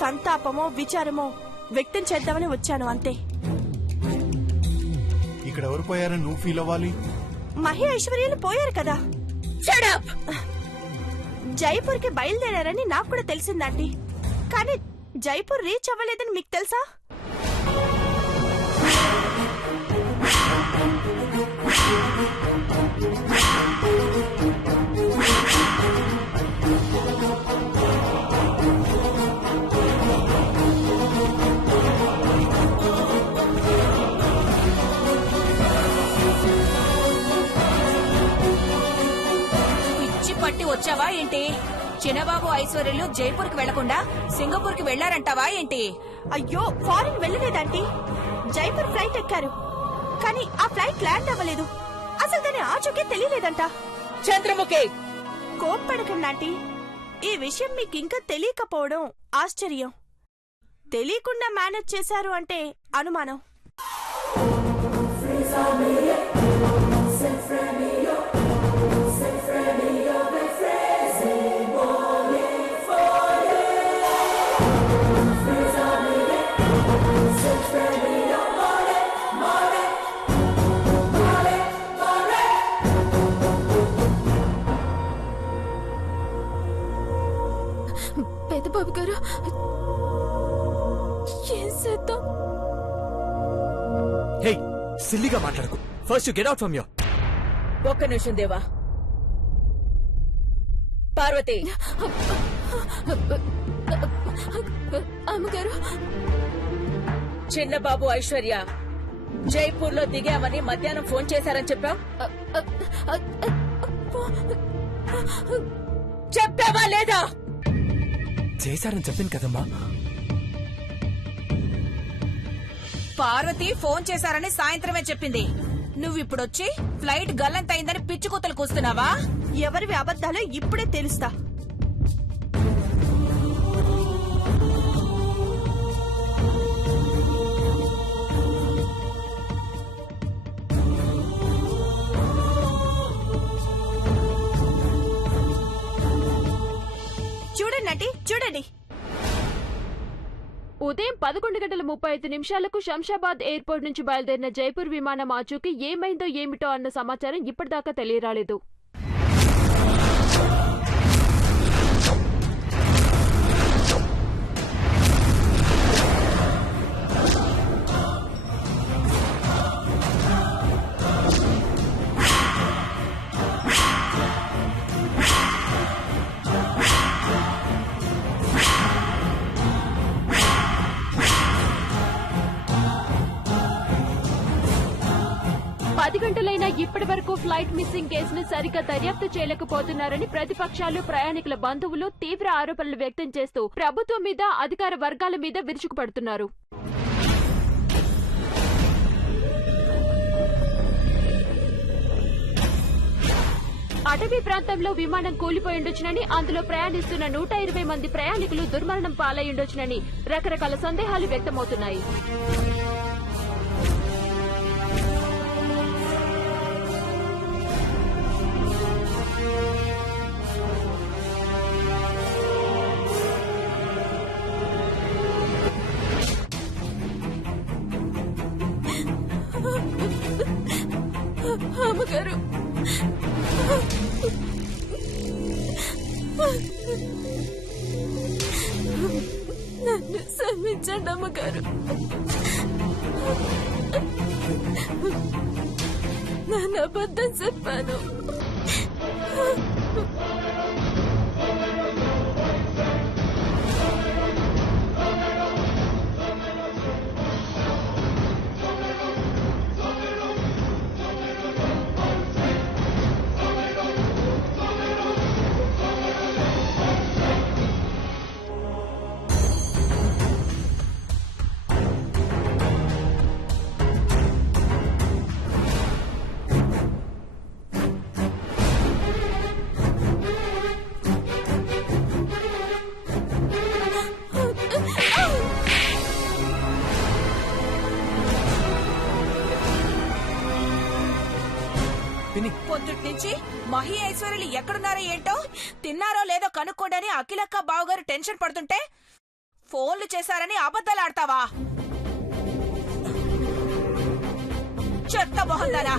సంతాపమో విచారమో వ్యక్తం చేద్దామని వచ్చాను అంతే. ఇక్కడ ఎవరు పోయారని నువ్వు ఫీల్ అవ్వాలి? మహి ఐశ్వర్యాలు పోయారు కదా. జైపూర్ కి బయలుదేరారని నాకు కూడా తెలిసిందండి. కానీ జైపూర్ రీచ్ అవ్వలేదని మీకు తెలుసా? పిచ్చి పట్టి వచ్చావా ఏంటి? చిన్నబాబు ఐశ్వర్యులు జైపూర్ కి వెళ్లకుండా సింగపూర్ కి వెళ్లారంటావా ఏంటి? అయ్యో, ఫారిన్ వెళ్ళలేదంటీ. జైపూర్ ఫ్లైట్ ఎక్కారు, కానీ ఆ ఫ్లైట్ ల్యాండ్ అవ్వలేదు. అసలు దాని ఆచూకీ తెలియలేదంట. చంద్రముఖి, కోప్పడకండి. ఈ విషయం మీకు ఇంకా తెలియకపోవడం ఆశ్చర్యం. తెలియకుండా మేనేజ్ చేశారు అంటే అనుమానం. పెద్దబాబు గారు, ఏం చేద్దాం? హే, సిల్లీగా మాట్లాడకు. First you get out from here. ఒక్క నిమిషం దేవా. పార్వతి, అమ్మగారు, చిన్నబాబు ఐశ్వర్య జైపూర్ లో దిగామని మధ్యాహ్నం ఫోన్ చేశారని చెప్పావు. చెప్పావా లేదా? చేశారని చెప్పింది కదమ్మా. పార్వతి ఫోన్ చేశారని సాయంత్రమే చెప్పింది. నువ్విప్పుడొచ్చి ఫ్లైట్ గల్లంతైందని పిచ్చుకూతలు కూస్తున్నావా? ఎవరివి అబద్ధాలో ఇప్పుడే తెలుస్తా. చూడండి, చూడండి. ఉదయం 11:35 శంషాబాద్ ఎయిర్పోర్ట్ నుంచి బయలుదేరిన జైపూర్ విమానం ఆచూకీ ఏమైందో ఏమిటో అన్న సమాచారం ఇప్పటిదాకా తెలియరాలేదు. గంటలైనా ఇప్పటి వరకు ఫ్లైట్ మిస్సింగ్ కేసును సరిగ్గా దర్యాప్తు చేయలేకపోతున్నారని ప్రతిపక్షాలు, ప్రయాణికుల బంధువులు తీవ్ర ఆరోపణలు వ్యక్తం చేస్తూ ప్రభుత్వం మీద, అధికార వర్గాల మీద విరుచుకుపడుతున్నారు. అటవీ ప్రాంతంలో విమానం కూలిపోయిండొచ్చునని, అందులో ప్రయాణిస్తున్న 120 మంది ప్రయాణికులు దుర్మరణం పాలయ్యుండొచ్చునని రకరకాల సందేహాలు వ్యక్తమవుతున్నాయి. అమ్మగారు, నన్ను క్షమించండి అమ్మగారు. నేను అబద్ధం చెప్పాను. పొద్దుటి నుంచి మహి ఐశ్వర్యలు ఎక్కడున్నారో ఏంటో, తిన్నారో లేదో కనుక్కోడని అఖిలక్క బావగారు టెన్షన్ పడుతుంటే ఫోన్లు చేశారని అబద్ధాలు ఆడతావా? చెత్త మొహందానా!